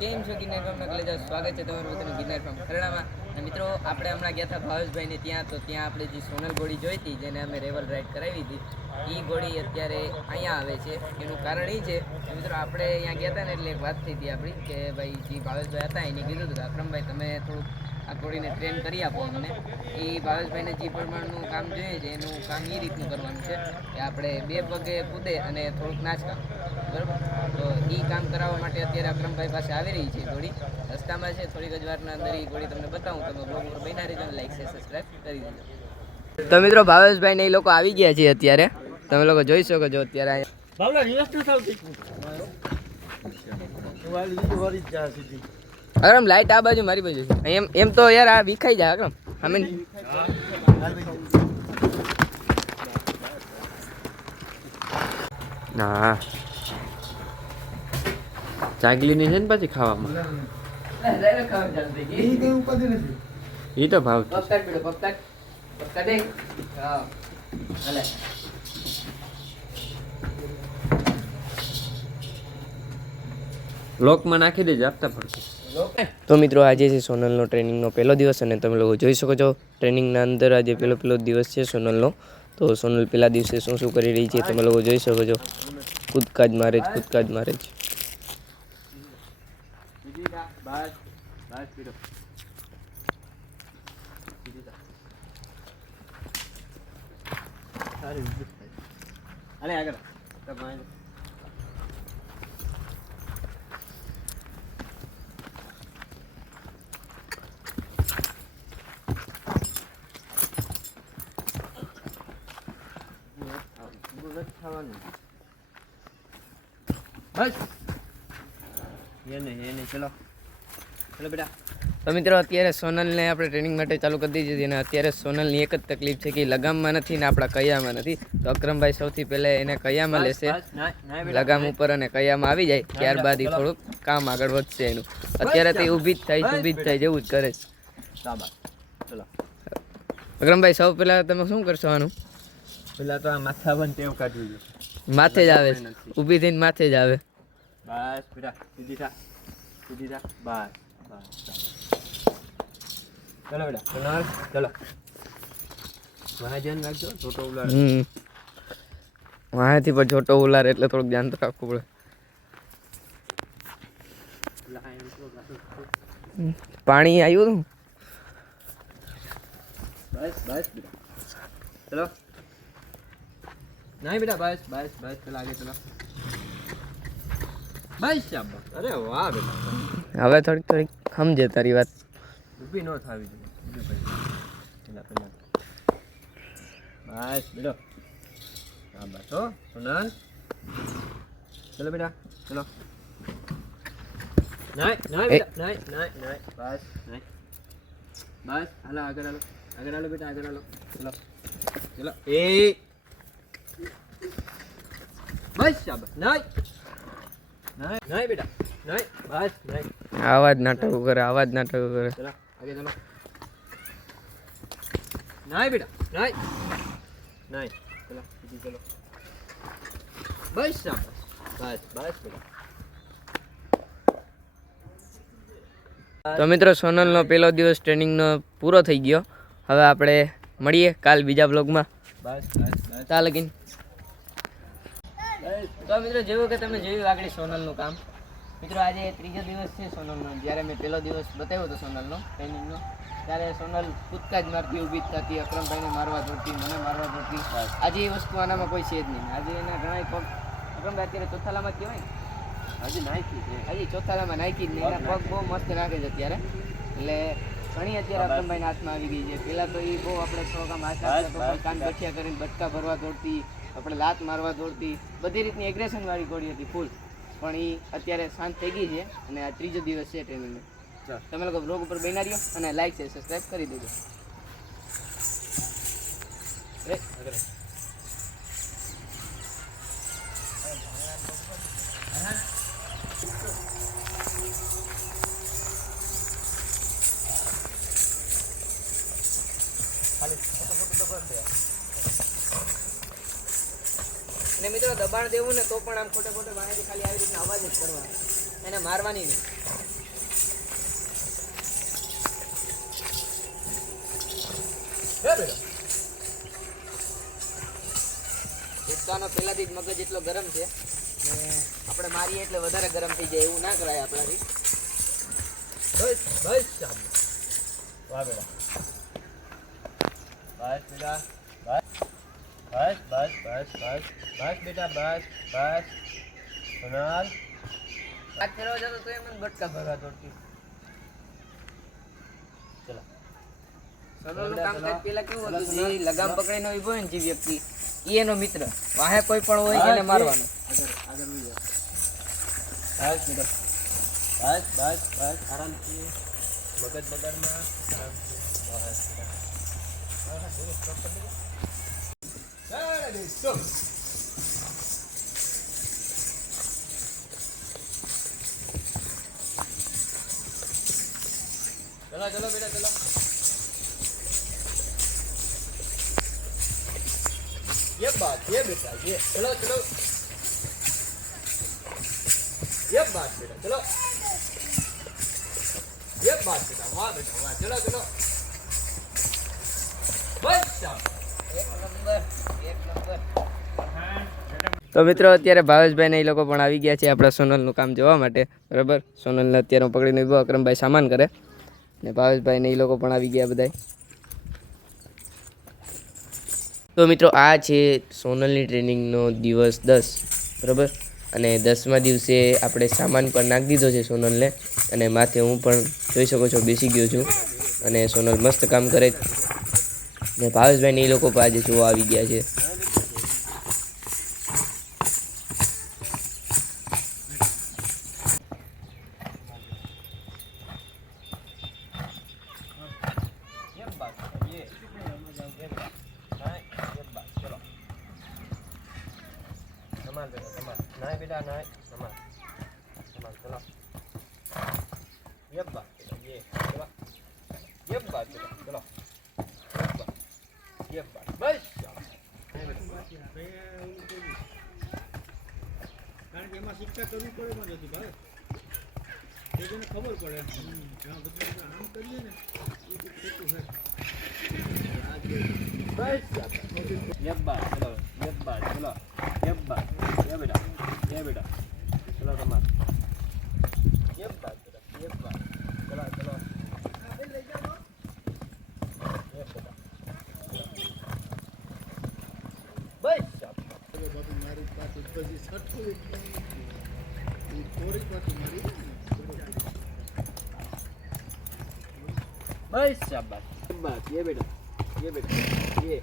કેમ છો ગિરનાર ફાર્મના કલેજા સ્વાગત છે તમારું બધાનું ગિરનાર ફાર્મ ખરડામાં. અને મિત્રો, આપણે હમણાં ગયા હતા ભાવેશભાઈને ત્યાં, તો ત્યાં આપણે જે સોનલ ઘોડી જોઈ હતી, જેને અમે રેવલ રાઈડ કરાવી હતી એ ઘોડી અત્યારે અહીંયા આવે છે. એનું કારણ એ છે કે મિત્રો, આપણે અહીંયા ગયા હતા ને એટલે એક વાત થઈ હતી આપણી, કે ભાઈ જે ભાવેશભાઈ હતા, એને કીધું હતું કે, અક્રમભાઈ, તમે થોડુંક આ ઘોડીને ટ્રેન કરી આપો અમને. એ ભાવેશભાઈને જે પ્રમાણનું કામ જોઈએ છે, એનું કામ એ રીતનું કરવાનું છે કે આપણે બે પગે કૂદે અને થોડુંક નાચ કામ. બરાબર? તો એ કામ કરાવવા માટે અત્યારે અક્રમભાઈ પાસે આવી રહી છે ઘોડી રસ્તામાં છે થોડીક જ વારના અંદર એ ઘોડી તમને બતાવું. તમે બ્લોગ ઉપર બન્યા રહેજો લાઈક છે સબસ્ક્રાઈબ કરી દેજો. તો મિત્રો ભાવેશભાઈ ને એ લોકો આવી ગયા છે અત્યારે. તમે લોકો જોઈ શકો છો અત્યારે બાબલા રિવર્સ લાઈટ આ બાજુ મારી બાજુ છે. એમ એમ તો યાર આ વિખાઈ જાય અક્રમ. અમે હા. ચાગલીની છે ને પછી ખાવામાં? એ તો ભાવ લોકમાં નાખી દેજો આપતા પડશે તો મિત્રો આજે છે સોનલનો ટ્રેનિંગનો પહેલો દિવસ અને તમે લોકો જોઈ શકો છો ટ્રેનિંગના અંદર આજે પહેલો પહેલો દિવસ છે સોનલનો. તો સોનલ પહેલા દિવસે શું શું કરી રહી છે તમે લોકો જોઈ શકો છો. કૂદકા જ મારે જ કૂદકા જ મારે જ અલે આગળ બસ એને એને ચલો ચલો બેટા તો મિત્રો અત્યારે સોનલને આપણે ટ્રેનિંગ માટે ચાલુ કરી દીધી હતી અને અત્યારે સોનલની એક જ તકલીફ છે કે લગામમાં નથી ને આપણા કયામાં નથી. તો અક્રમભાઈ સૌથી પહેલા એને કયામાં લેશે. લગામ ઉપર અને કયામાં આવી જાય. ત્યારબાદ એ થોડુંક કામ આગળ વધશે એનું. અત્યારે તે ઊભી જ થાય ઊભી જ થાય જેવું જ કરે છે. અક્રમભાઈ સૌ પહેલા તમે શું કરશો આનું? પેલા તો આ માથા બંધ ટેવ કાઢવી માથે જ આવે ઊભી થઈને માથે જ આવે. બસ બેટા સીધી થા સીધી થા બસ. ચલો બેટા. સોનાર ચલો. મહાજન રાખજો છોટો ઉલાર હમ. વાંથી પણ છોટો ઉલાર એટલે થોડુંક ધ્યાન તો રાખવું પડે. પાણી આવ્યું હતું? બસ બસ ચલો. નહીં બેટા બસ બસ બસ. ચલો આગે ચલો. બસ શાબાશ. અરે વાહ બેટા. હવે થોડીક થોડીક. સમજે તારી વાત ઊભી ન થાવી જોઈએ. ઊભી પડી પેલા પેલા. બસ બેટો હા બસ હો સોનલ. ચલો બેટા ચલો. નાય નાય એ. બેટા નાય નાય નાય. બસ નાય. બસ હાલો આગળ હાલો. આગળ હાલો બેટા આગળ હાલો. ચલો. ચલો. એ. બસ શાબાશ. નાય. નાય નાય બેટા. નાય બસ નાય. આવા જ નાટકો કરે આવા જ નાટકો કરે. નાય બેટા નાય. નાય તો મિત્રો સોનલનો પહેલો દિવસ ટ્રેનિંગનો પૂરો થઈ ગયો. હવે આપણે મળીએ કાલ બીજા બ્લોગમાં બસ બસ ચાલ લગીન તો મિત્રો જેવું કે તમે જોયું આગળ સોનલનું કામ મિત્રો આજે ત્રીજો દિવસ છે સોનલનો. જ્યારે મેં પહેલો દિવસ બતાવ્યો હતો સોનલનો ટ્રેનિંગનો ત્યારે સોનલ કૂદકા જ મારતી ઊભી થતી અક્રમભાઈને મારવા દોડતી મને મારવા દોડતી આજે એ વસ્તુ આનામાં કોઈ છે જ નહીં. આજે એના ઘણા પગ અક્રમભાઈ અત્યારે ચોથાલામાં કહેવાય હજી નાખી છે. હજી ચોથાલામાં નાખી જ નહીં. એના પગ બહુ મસ્ત નાખે છે અત્યારે. એટલે ઘણી અત્યારે અક્રમભાઈના હાથમાં આવી ગઈ છે. પહેલાં તો એ બહુ આપણે છોકામ હાથ તો કાન ગઠિયા કરીને બટકા ભરવા દોડતી આપણે લાત મારવા દોડતી. બધી રીતની એગ્રેશનવાળી ગોળી હતી ફૂલ પણ એ અત્યારે શાંત થઈ ગઈ છે અને આ ત્રીજો દિવસ છે ટ્રેનિંગનો ચાલ. તમે લોકો બ્લોગ ઉપર બના રહ્યો અને લાઈક છે સબસ્ક્રાઈબ કરી દેજો. ए ને મિત્રો દબાણ દેવું ને તો પણ આમ ખોટે ખોટે બાણેથી ખાલી આવી રીતના અવાજ જ કરવા એને મારવાની નહીં. રિક્ષાનો પહેલાંથી જ મગજ એટલો ગરમ છે. ને આપણે મારીએ એટલે વધારે ગરમ થઈ જાય એવું ના કરાય આપણાથી. બેટા બસ બસ. સોનાલ આજ ફેરવા જતો તો જ બટકા ભરવા દોડતી. ચલો. સલોનું કામકાજ પેલા કેવું હતું? જે લગામ પકડીને ઊભો હોય ને જે વ્યક્તિ. ઈ એનો મિત્ર. વાહે કોઈ પણ હોય એને મારવાનો. આગળ આગળ ઉઈ જાઓ. બસ બસ બસ બસ. આરામથી મગજ બગાડમાં. આરામથી બસ બેટા. હા, હા, ચલો ચલો બેટા ચલો ये बात ये बेटा ये चलो चलो ये बात बेटा चलो ये बात बेटा वाह बेटा वाह चलो चलो बस शाबाश। એક નંબર એક નંબર તો મિત્રો અત્યારે ભાવેશભાઈ ને એ લોકો પણ આવી ગયા છે આપણા સોનલનું કામ જોવા માટે બરાબર સોનલને અત્યારે હું પકડીને ઊભો અક્રમભાઈ સામાન કરે ને ભાવેશભાઈ ને એ લોકો પણ આવી ગયા બધા તો મિત્રો આ છે સોનલની ટ્રેનિંગનો દિવસ દસ, બરાબર? અને દસમા દિવસે આપણે સામાન પણ નાખી દીધો છે સોનલને, અને માથે હું પણ જોઈ શકો છો બેસી ગયો છું, અને સોનલ મસ્ત કામ કરે. ને ભાવેશભાઈ ને એ લોકો પણ આજે જોવા આવી ગયા છે. 하나에 잠깐만 잠깐만 들어 연바 예 들어 연바 들어 들어 연바 연바 맛있어 કારણ કે એમાં શિક્ષા કરવી પડે માં જતી ભાઈ એ જેને ખબર પડે જ્યાં બધું આમ કરીએ ને એ ખોટું છે યબ્બા ચલો યબ્બા ચલો યબ્બા યબ્બા હે બેટા. ચલો તમારે. એક બાર બેટા? એક બાર ચલો ચલો. મારી પાસે પછી છઠ્ઠું થોડીક પાસે મારી બસ શાબાશ. શાબાશ એ બેટા એ બેટા, એ.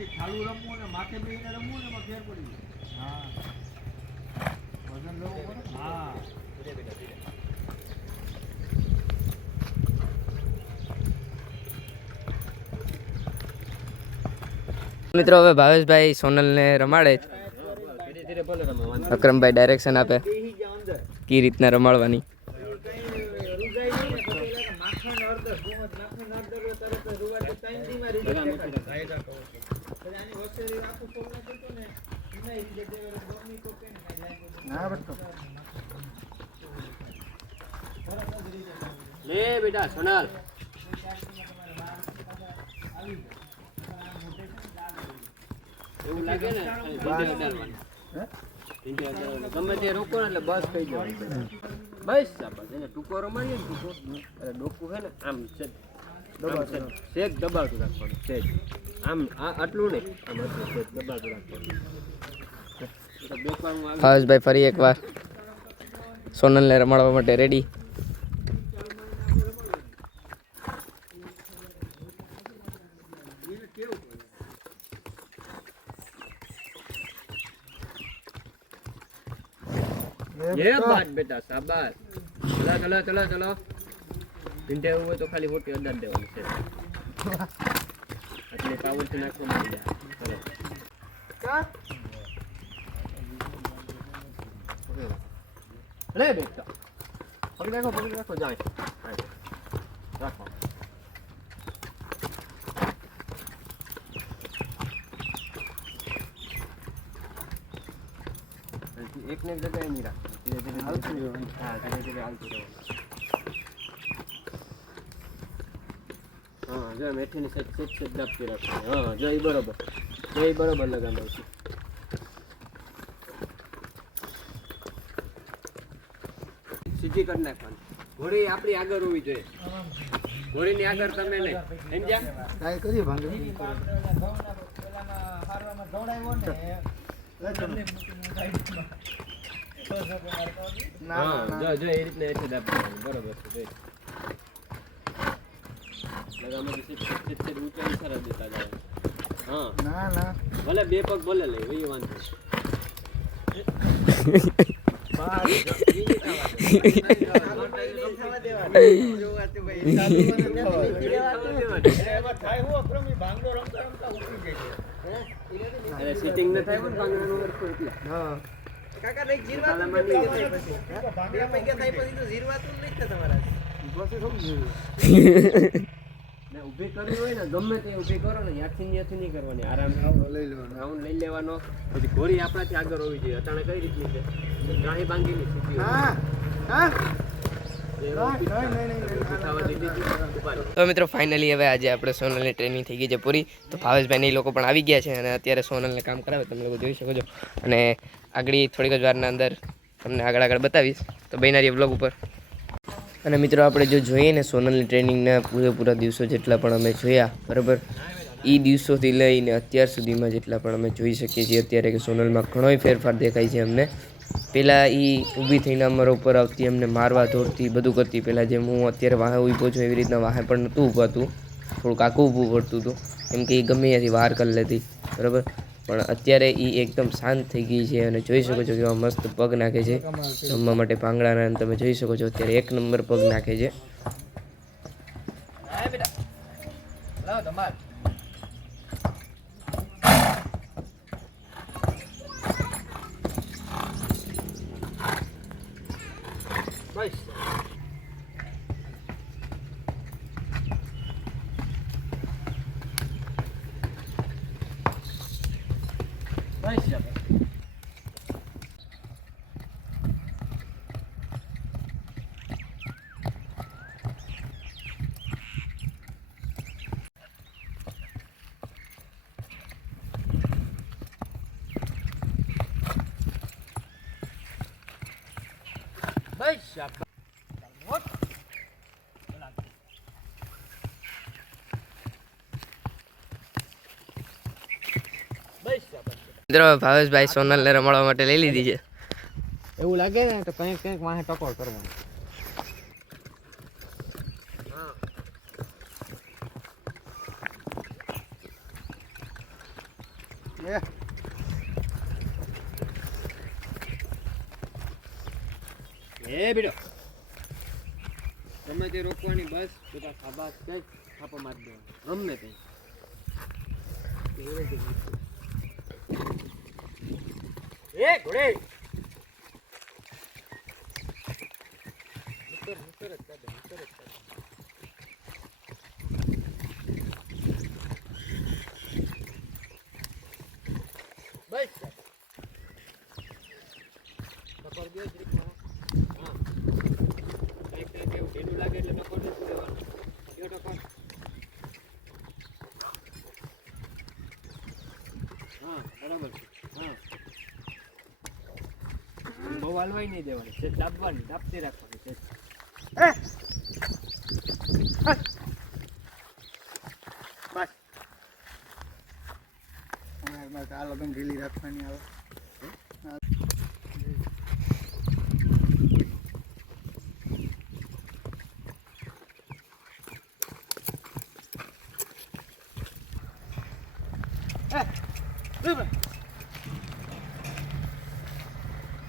નથી રમવું ને માથે બેહીને રમવું ને એમાં ફેર પડી હા. વજન લેવું પડે હા. મિત્રો હવે ભાવેશભાઈ સોનલને રમાડે. અક્રમભાઈ ડાયરેક્શન આપે. કઈ રીતના રમાડવાની? લે બેટા એવું લાગે ને ગમે તે રોકો એટલે બસ થઈ દો બસ બસ એને ટૂંકો રમાડીએ ટૂંકો. એટલે ડોકું છે ને આમ છે. આમ સેજ સેજ દબાવતું રાખવાનું સેજ આમ આ આટલું નહીં આમ આટલું સેજ દબાવતું રાખવાનું એટલે ડોકાનું આવી ભાવેશભાઈ ફરી એકવાર સોનલને રમાડવા માટે રેડી ये बात बेटा शाबाश चलो चलो चलो चलो એવું હોય તો ખાલી મોટી અડાડ દેવાની છે. એટલે પાવરથી નાખવા મળી જાય. ચલો. રે બેટા. પકડી રાખો. પકડી એક ને જગ્યાએ નહીં રાખવાનું ધીરે ધીરે હાલતું રહેવાનું. હા, ધીરે ધીરે હાલતું રહેવાનું. જો મેથીની સેજ ખૂબ સેજ દાબતી રાખવાની હા જો એ બરોબર. જો એ બરોબર લગામ આવશે સીધી કરી નાખવાની. ઘોડી આપણી આગળ હોવી જોઈએ. ઘોડીની આગળ તમે નહીં. સમજ્યા? કાંઈ કરી ભાંગે? ને ના જો જો એ રીતના એટલે બરોબર છે જોઈ લગામાંથી સીધ સીધ સીધ ઊંચાઈ સરસ દેતા જાય હા ના ના ભલે બે પગ ભલે લે એ વાંધો sitting ન થાય પણ ભાંગવાનું હરખું એટલે. હા. કાકા નહીં જીરવાતું પછી. પૈકી થાય પછી તો જીરવાતું જ નહીં થાય તમારા પછી શું ઊભી કરવી હોય ને ગમે તે ઊભી કરો ને યાથી ને યાથી નહીં કરવાની. આરામ લઈ લેવાનો. રાઉન્ડ લઈ લેવાનો. પછી ઘોડી આપણાથી આગળ હોવી જોઈએ. અટાણે કઈ રીતની છે? ગાહી ભાંગીની સીધી હા. તો મિત્રો ફાઇનલી હવે આજે આપણે સોનલની ટ્રેનિંગ થઈ ગઈ છે પૂરી. તો ભાવેશભાઈ એ લોકો પણ આવી ગયા છે અને અત્યારે સોનલને કામ કરાવે. તમે લોકો જોઈ શકો છો. અને આગળ થોડીક જ વારના અંદર તમને આગળ આગળ બતાવીશ. તો બહેનારી બ્લોગ ઉપર. અને મિત્રો, આપણે જો જોઈએ ને સોનલની ટ્રેનિંગના પૂરેપૂરા દિવસો જેટલા પણ અમે જોયા, બરાબર? એ દિવસોથી લઈને અત્યાર સુધીમાં જેટલા પણ અમે જોઈ શકીએ છીએ અત્યારે કે સોનલમાં ઘણોય ફેરફાર દેખાય છે અમને. પહેલાં એ ઊભી થઈને અમારા ઉપર આવતી, અમને મારવા દોડતી, બધું કરતી. પહેલાં જેમ હું અત્યારે વાહે ઊભો છું, એવી રીતના વાહે પણ નહોતું ઊભાતું થોડુંક આખું ઊભું પડતું હતું. કેમ કે એ ગમે ત્યાંથી વાર કરી લેતી, બરાબર? પણ અત્યારે એ એકદમ શાંત થઈ ગઈ છે અને જોઈ શકો છો કેવા મસ્ત પગ નાખે છે. રમવા માટે ભાંગડાના તમે જોઈ શકો છો અત્યારે એક નંબર પગ નાખે છે બસ બસ શાબાશ. બસ શાબાશ. બસ શાબાશ. મિત્રો, ભાવેશભાઈ સોનલને રમાડવા માટે લઈ લીધી છે. એવું લાગે ને તો કંઈક કંઈક માથે ટકોર કરવાનું. એ ગમે તે રોકવાની બસ બધા ખાબા કઈ થાપો મારી દેવાનો. ગમે તે. એ ઘોડે. મુકર મુકર જ કાઢે મુકર જ કાઢે બસ ટકોર દો જરીકમાં. હા કંઈક કંઈક એવું ઢીલું લાગે એટલે ટકોર નથી દેવાનું કયો ટકોર હા બરાબર છે હા બહુ હાલવાય નહીં દેવાની. છે દાબવાની દાબતી રાખવાની છે બસ અમારે બસ આ લગન ઢીલી રાખવાની આવે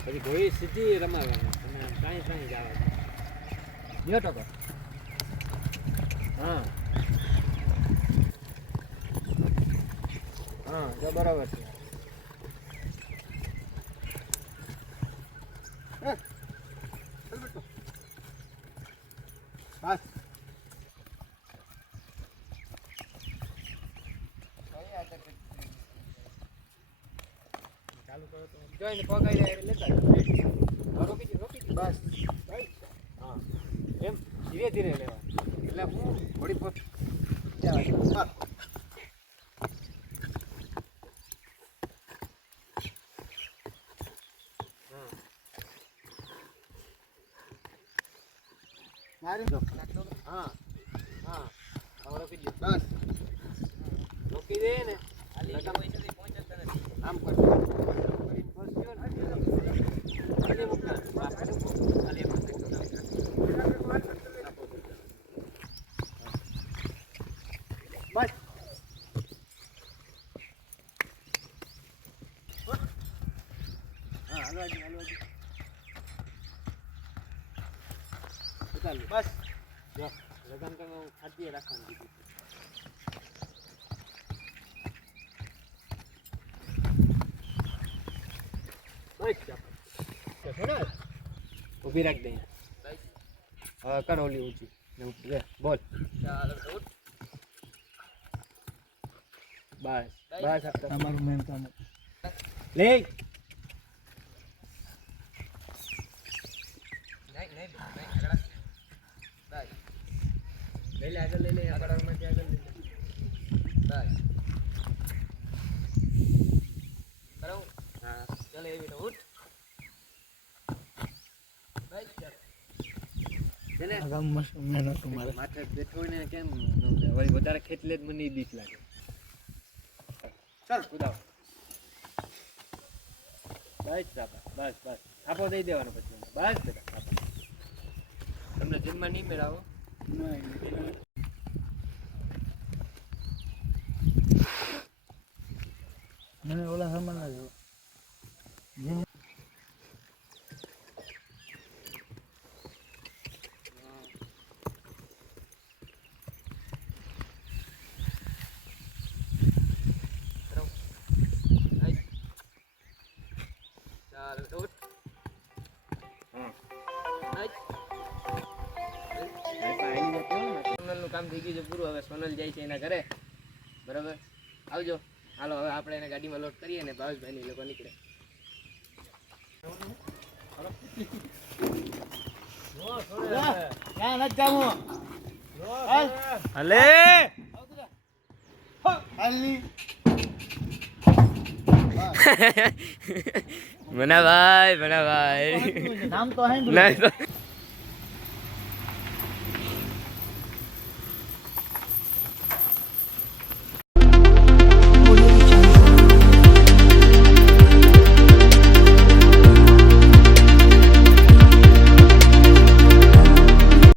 પછી ઘોડી સીધી રમાડવાની અને કાંઈ કાંઈ જાવ દો ટકો. હા. હા જો બરાબર છે બસ જોઈને પગાઈ જાય એટલે લેતા જાઓ. હા, રોકી દો, રોકી દો. બસ બસ. હા એમ ધીરે ધીરે લેવા એટલે હું ઘોડી પર જવા દો. મારી હા હવે રોકી દો બસ રોકી દે ને લગામ આમ કર બસ જો ને ખાલી મૂકના. હા, ખાલી મૂક. ખાલી એમ જ બસ હા હાલો હજી, હાલો હજી. ઉતાર લે. બસ. જો ખાધીએ રાખવાનું કીધું ઊભી રાખ દે હા કર ઓલી ઊંચી ને ઊભી બોલ બસ બસ આ અમારું મેન કામ. લે નહીં, નહીં, નહીં, આગળ આવ. બસ. લઈ લે આગળ લઈ લે આગળ આગળમાંથી આગળ લઈ લે બસ. બરાબર? હા ચાલો એવી તો ઉઠ. બસ, ચાલો. એને કામ મસ્ત મેન હતું મારે માથે બેઠો ને કેમ વળી વધારે ખેંચલે જ મને બીક લાગે ચાલ કુદાવ બસ ચાપા બસ બસ થાપો દઈ દેવાનો પછી. બસ બેટા તમને જીમમાં નહીં મેળાવો મને ઓલા સામાન કામ થઈ ગયું છે પૂરું. હવે સોનલ જાય છે એના ઘરે. બરાબર? આવજો. હાલો હવે આપણે એને ગાડીમાં લોડ કરીએ ને ભાવેશભાઈ લોકો નીકળે. મના ભાઈ મનાભાઈ મનાભાઈ નામ તો હે તો